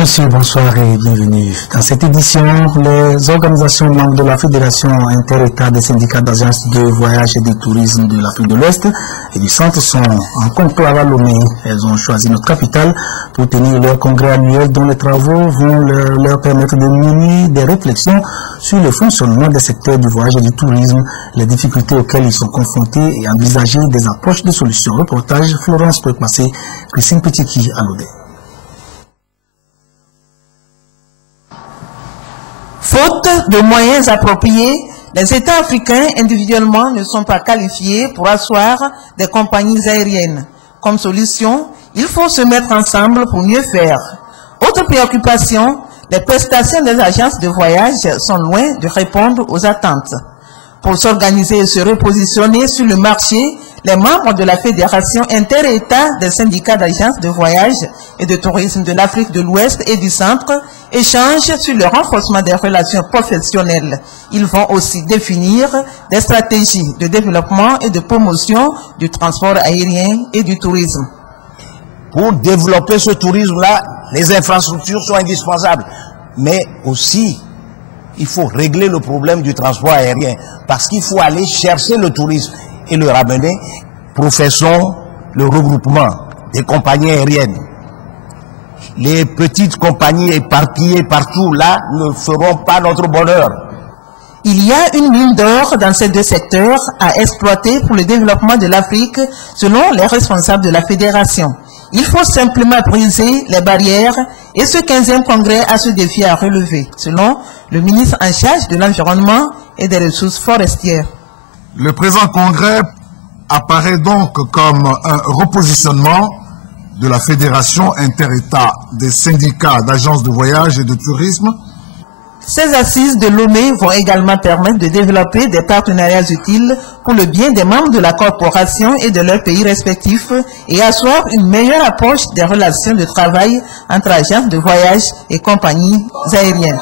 Mesdames, Messieurs, bonsoir et bienvenue. Dans cette édition, les organisations membres de la Fédération inter-État des syndicats d'agences de voyage et de tourisme de l'Afrique de l'Ouest et du Centre sont en conclave à Lomé. Elles ont choisi notre capitale pour tenir leur congrès annuel dont les travaux vont leur permettre de mener des réflexions sur le fonctionnement des secteurs du voyage et du tourisme, les difficultés auxquelles ils sont confrontés et envisager des approches de solutions. Reportage Florence Peucmassé, Christine Petitki à l'Odé. Faute de moyens appropriés, les États africains individuellement ne sont pas qualifiés pour asseoir des compagnies aériennes. Comme solution, il faut se mettre ensemble pour mieux faire. Autre préoccupation, les prestations des agences de voyage sont loin de répondre aux attentes. Pour s'organiser et se repositionner sur le marché, les membres de la Fédération inter-État des syndicats d'agences de voyage et de tourisme de l'Afrique de l'Ouest et du Centre échangent sur le renforcement des relations professionnelles. Ils vont aussi définir des stratégies de développement et de promotion du transport aérien et du tourisme. Pour développer ce tourisme-là, les infrastructures sont indispensables. Mais aussi, il faut régler le problème du transport aérien parce qu'il faut aller chercher le tourisme et le ramener. Professons le regroupement des compagnies aériennes. Les petites compagnies éparpillées partout là ne feront pas notre bonheur. Il y a une mine d'or dans ces deux secteurs à exploiter pour le développement de l'Afrique selon les responsables de la fédération. Il faut simplement briser les barrières et ce 15e congrès a ce défi à relever, selon le ministre en charge de l'environnement et des ressources forestières. Le présent congrès apparaît donc comme un repositionnement de la Fédération inter-État des syndicats d'agences de voyage et de tourisme. Ces assises de Lomé vont également permettre de développer des partenariats utiles pour le bien des membres de la corporation et de leurs pays respectifs et asseoir une meilleure approche des relations de travail entre agences de voyage et compagnies aériennes.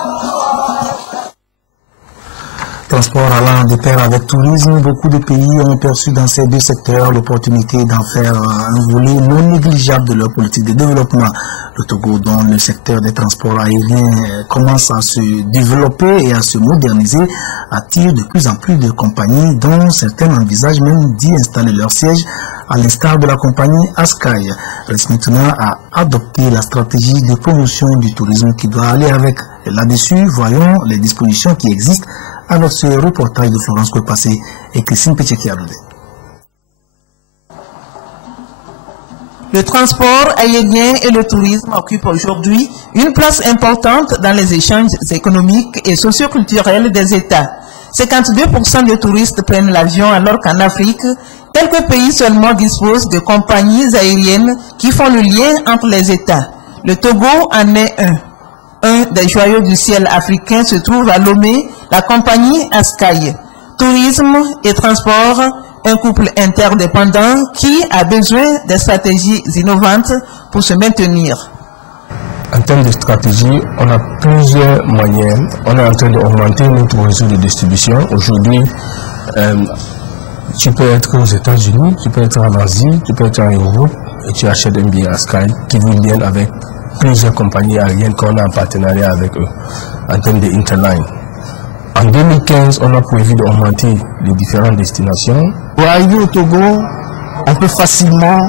Transport allant de pair avec tourisme, beaucoup de pays ont perçu dans ces deux secteurs l'opportunité d'en faire un volet non négligeable de leur politique de développement. Le Togo, dont le secteur des transports aériens commence à se développer et à se moderniser, attire de plus en plus de compagnies dont certaines envisagent même d'y installer leur siège, à l'instar de la compagnie Askai. Reste maintenant à adopter la stratégie de promotion du tourisme qui doit aller avec. Là-dessus, voyons les dispositions qui existent avec ce reportage de Florence Peucmassé et Christine Petitki. Le transport aérien et le tourisme occupent aujourd'hui une place importante dans les échanges économiques et socioculturels des États. 52% des touristes prennent l'avion alors qu'en Afrique, quelques pays seulement disposent de compagnies aériennes qui font le lien entre les États. Le Togo en est un. Un des joyaux du ciel africain se trouve à Lomé, la compagnie Askai. Tourisme et transport, un couple interdépendant qui a besoin de stratégies innovantes pour se maintenir. En termes de stratégie, on a plusieurs moyens. On est en train d'augmenter notre réseau de distribution. Aujourd'hui, tu peux être aux États-Unis, tu peux être en Asie, tu peux être en Europe et tu achètes un billet Askai qui vous lienne avec plusieurs compagnies aériennes qu'on a en partenariat avec eux en termes de Interline. En 2015, on a prévu d'augmenter les différentes destinations. Pour arriver au Togo, on peut facilement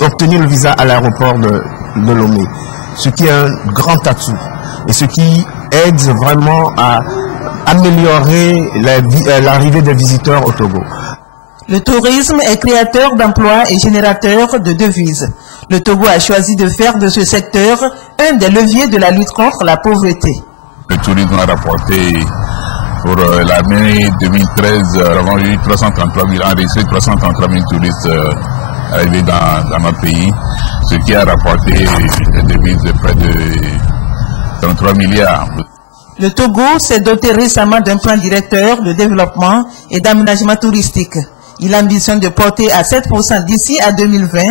obtenir le visa à l'aéroport de Lomé, ce qui est un grand atout et ce qui aide vraiment à améliorer l'arrivée des visiteurs au Togo. Le tourisme est créateur d'emplois et générateur de devises. Le Togo a choisi de faire de ce secteur un des leviers de la lutte contre la pauvreté. Le tourisme a rapporté pour l'année 2013, nous avons eu 333 000 enregistrés, 333 000 touristes arrivés dans notre pays, ce qui a rapporté des devises de près de 33 milliards. Le Togo s'est doté récemment d'un plan directeur de développement et d'aménagement touristique. Il ambitionne de porter à 7% d'ici à 2020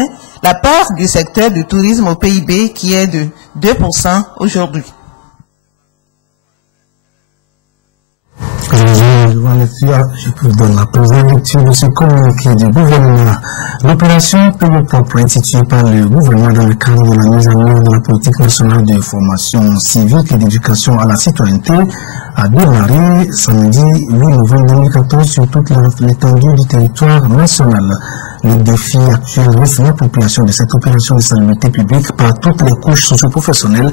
la part du secteur du tourisme au PIB qui est de 2% aujourd'hui. Je peux donner la présente lecture de ce communiqué du gouvernement. L'opération Pays propre instituée par le gouvernement dans le cadre de la mise en œuvre de la politique nationale de formation civique et d'éducation à la citoyenneté a démarré samedi 8 novembre 2014 sur toute l'étendue du territoire national. Le défi actuel reste l'appropriation de cette opération de salubrité publique par toutes les couches socio-professionnelles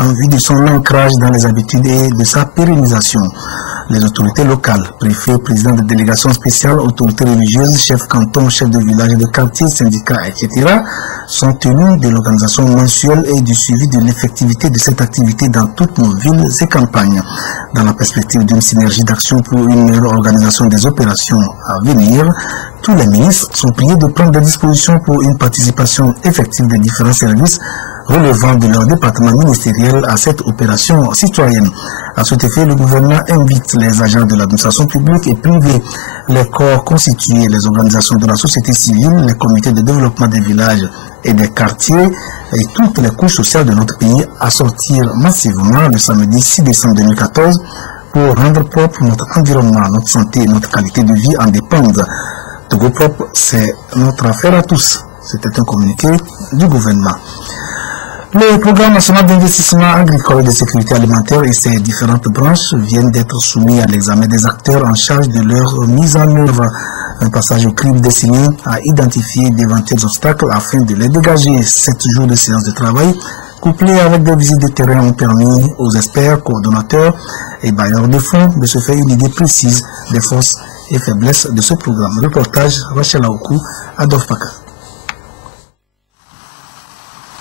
en vue de son ancrage dans les habitudes et de sa pérennisation. Les autorités locales, préfets, présidents de délégations spéciales, autorités religieuses, chefs cantons, chefs de village et de quartier, syndicats, etc. sont tenus de l'organisation mensuelle et du suivi de l'effectivité de cette activité dans toutes nos villes et campagnes. Dans la perspective d'une synergie d'action pour une meilleure organisation des opérations à venir, tous les ministres sont priés de prendre des dispositions pour une participation effective des différents services relevant de leur département ministériel à cette opération citoyenne. À cet effet, le gouvernement invite les agents de l'administration publique et privée, les corps constitués, les organisations de la société civile, les comités de développement des villages et des quartiers et toutes les couches sociales de notre pays à sortir massivement le samedi 6 décembre 2014 pour rendre propre notre environnement, notre santé et notre qualité de vie en dépendent. Togo propre, c'est notre affaire à tous. C'était un communiqué du gouvernement. Le programme national d'investissement agricole et de sécurité alimentaire et ses différentes branches viennent d'être soumis à l'examen des acteurs en charge de leur mise en œuvre. Un passage au crible destiné à identifier d'éventuels obstacles afin de les dégager. 7 jours de séance de travail, couplés avec des visites de terrain, ont permis aux experts, coordonnateurs et bailleurs de fonds de se faire une idée précise des forces et faiblesses de ce programme. Reportage Rachel Aokou, Adolphe Paka.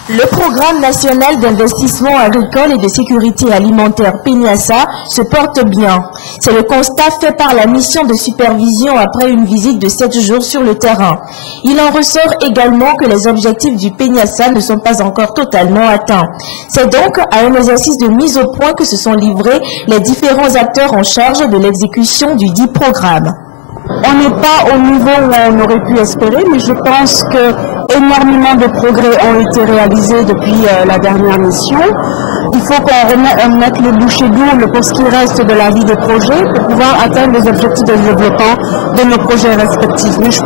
Le programme national d'investissement agricole et de sécurité alimentaire PENIASA se porte bien. C'est le constat fait par la mission de supervision après une visite de 7 jours sur le terrain. Il en ressort également que les objectifs du PENIASA ne sont pas encore totalement atteints. C'est donc à un exercice de mise au point que se sont livrés les différents acteurs en charge de l'exécution du dit programme. On n'est pas au niveau où on aurait pu espérer, mais je pense que énormément de progrès ont été réalisés depuis la dernière mission. Il faut qu'on mette le bouchée double pour ce qui reste de la vie des projets pour pouvoir atteindre les objectifs de développement de nos projets respectifs.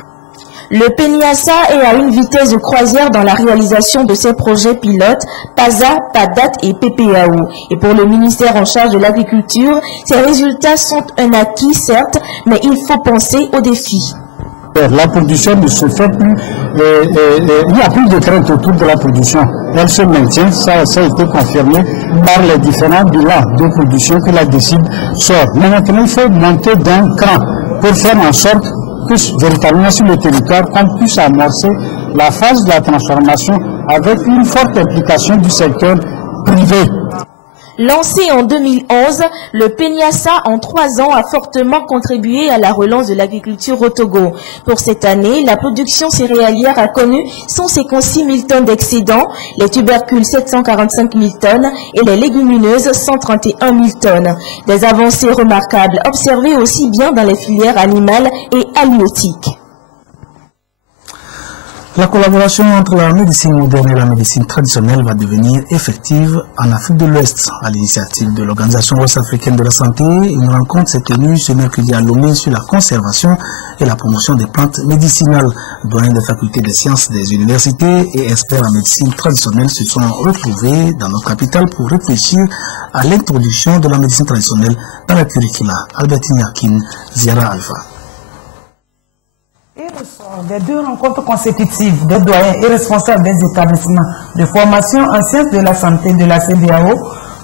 Le PENIASA est à une vitesse de croisière dans la réalisation de ses projets pilotes PASA, PADAT et PPAO. Et pour le ministère en charge de l'agriculture, ces résultats sont un acquis, certes, mais il faut penser aux défis. La production ne se fait plus, il n'y a plus de crainte autour de la production. Elle se maintient, ça a été confirmé par les différents bilans de production que la DSID sort. Mais maintenant, il faut monter d'un cran pour faire en sorte que véritablement sur le territoire, qu'on puisse amorcer la phase de la transformation avec une forte implication du secteur privé. Lancé en 2011, le PENIASA en 3 ans a fortement contribué à la relance de l'agriculture au Togo. Pour cette année, la production céréalière a connu 156 000 tonnes d'excédent, les tubercules 745 000 tonnes et les légumineuses 131 000 tonnes. Des avancées remarquables observées aussi bien dans les filières animales et halieutiques. La collaboration entre la médecine moderne et la médecine traditionnelle va devenir effective en Afrique de l'Ouest. À l'initiative de l'Organisation ouest-africaine de la santé, une rencontre s'est tenue ce mercredi à Lomé sur la conservation et la promotion des plantes médicinales. Doyens des facultés des sciences des universités et experts en médecine traditionnelle se sont retrouvés dans notre capitale pour réfléchir à l'introduction de la médecine traditionnelle dans la curricula. Albertine Yakin, Ziara Alpha. Il ressort des 2 rencontres consécutives des doyens et responsables des établissements de formation en sciences de la santé de la CEDEAO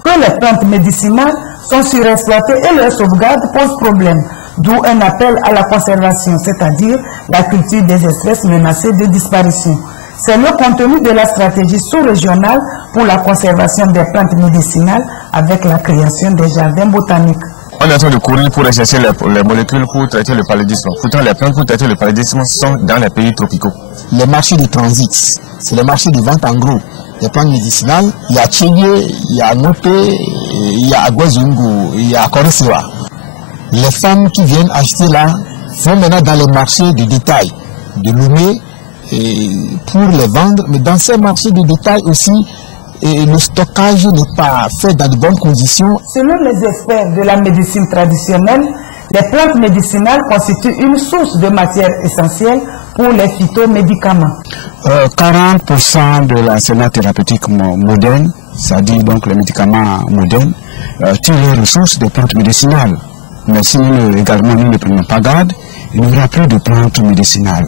que les plantes médicinales sont surexploitées et leur sauvegarde pose problème, d'où un appel à la conservation, c'est-à-dire la culture des espèces menacées de disparition. C'est le contenu de la stratégie sous-régionale pour la conservation des plantes médicinales avec la création des jardins botaniques. On est en train de courir pour rechercher les molécules pour traiter le paludisme. Pourtant, les plantes pour traiter le paludisme sont dans les pays tropicaux. Les marchés de transit, c'est les marchés de vente en gros. Les plantes médicinales, il y a Tchénier, il y a Noté, il y a Agwazungu, il y a Koresiwa. Les femmes qui viennent acheter là vont maintenant dans les marchés de détail de Lomé pour les vendre. Mais dans ces marchés de détail aussi, le stockage n'est pas fait dans de bonnes conditions. Selon les experts de la médecine traditionnelle, les plantes médicinales constituent une source de matière essentielle pour les phytomédicaments. 40% de l'arsenal thérapeutique moderne, c'est-à-dire donc les médicaments modernes, tirent les ressources des plantes médicinales. Mais si nous ne prenons pas garde, il n'y aura plus de plantes médicinales.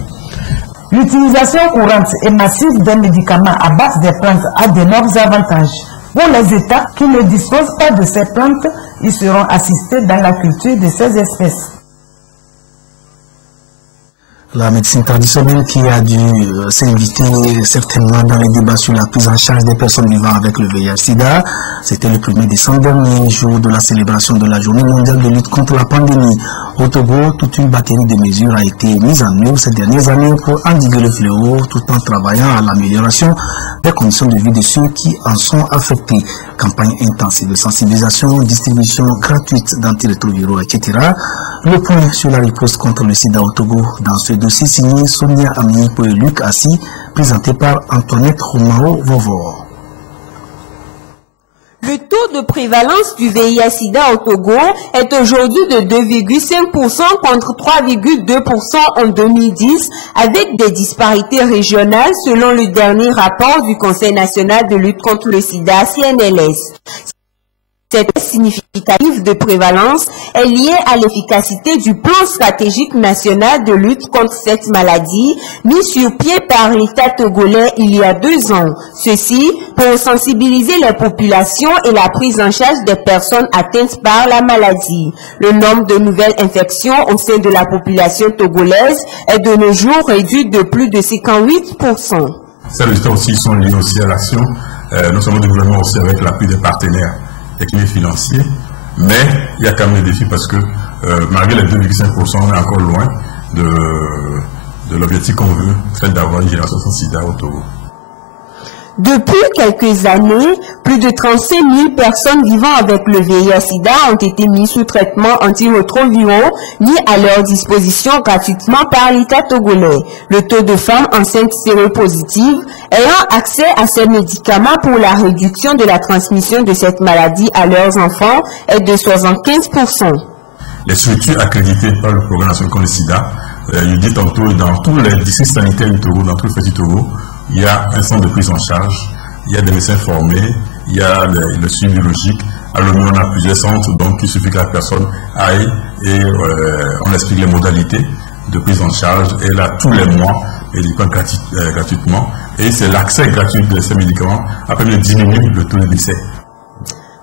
L'utilisation courante et massive des médicaments à base des plantes a d'énormes avantages. Pour les États qui ne disposent pas de ces plantes, ils seront assistés dans la culture de ces espèces. La médecine traditionnelle qui a dû s'inviter certainement dans les débats sur la prise en charge des personnes vivant avec le VIH-Sida. C'était le 1er décembre dernier, jour de la célébration de la journée mondiale de lutte contre la pandémie. Au Togo, toute une batterie de mesures a été mise en œuvre ces dernières années pour endiguer le fléau tout en travaillant à l'amélioration des conditions de vie de ceux qui en sont affectés. Campagne intensive de sensibilisation, distribution gratuite d'antirétroviraux, etc. Le point sur la riposte contre le sida au Togo dans ce dossier signé Sonia Ami pour Luc Assi, présenté par Antoinette Romao Vovor. Le taux de prévalence du VIH-Sida au Togo est aujourd'hui de 2,5% contre 3,2% en 2010, avec des disparités régionales selon le dernier rapport du Conseil national de lutte contre le sida, CNLS. Cette significative de prévalence est liée à l'efficacité du plan stratégique national de lutte contre cette maladie mis sur pied par l'État togolais il y a 2 ans. Ceci pour sensibiliser les populations et la prise en charge des personnes atteintes par la maladie. Le nombre de nouvelles infections au sein de la population togolaise est de nos jours réduit de plus de 58%. Ces résultats aussi sont liés aussi à l'action, non seulement du gouvernement, aussi avec l'appui des partenaires techniques et financiers, mais il y a quand même des défis parce que malgré les 2,5%, on est encore loin de l'objectif qu'on veut, c'est d'avoir une génération sans sida au Togo. Depuis quelques années, plus de 35 000 personnes vivant avec le VIH-Sida ont été mises sous traitement antirétroviraux mis à leur disposition gratuitement par l'État togolais. Le taux de femmes enceintes séropositives ayant accès à ces médicaments pour la réduction de la transmission de cette maladie à leurs enfants est de 75%. Les structures accréditées par le programme national contre le sida, je dis tantôt, dans tous les districts sanitaires du Togo, dans tout le petit Togo, il y a un centre de prise en charge, il y a des médecins formés, il y a le suivi biologique. À l'ONU, on a plusieurs centres, donc il suffit que la personne aille et on explique les modalités de prise en charge. Et là, tous les mois, elle y prend gratuitement. Et c'est l'accès gratuit de ces médicaments a permis de diminuer le taux de décès.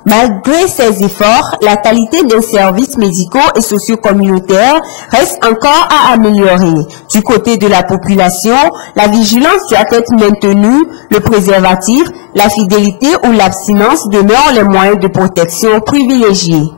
Malgré ces efforts, la qualité des services médicaux et socio-communautaires reste encore à améliorer. Du côté de la population, la vigilance doit être maintenue, le préservatif, la fidélité ou l'abstinence demeurent les moyens de protection privilégiés.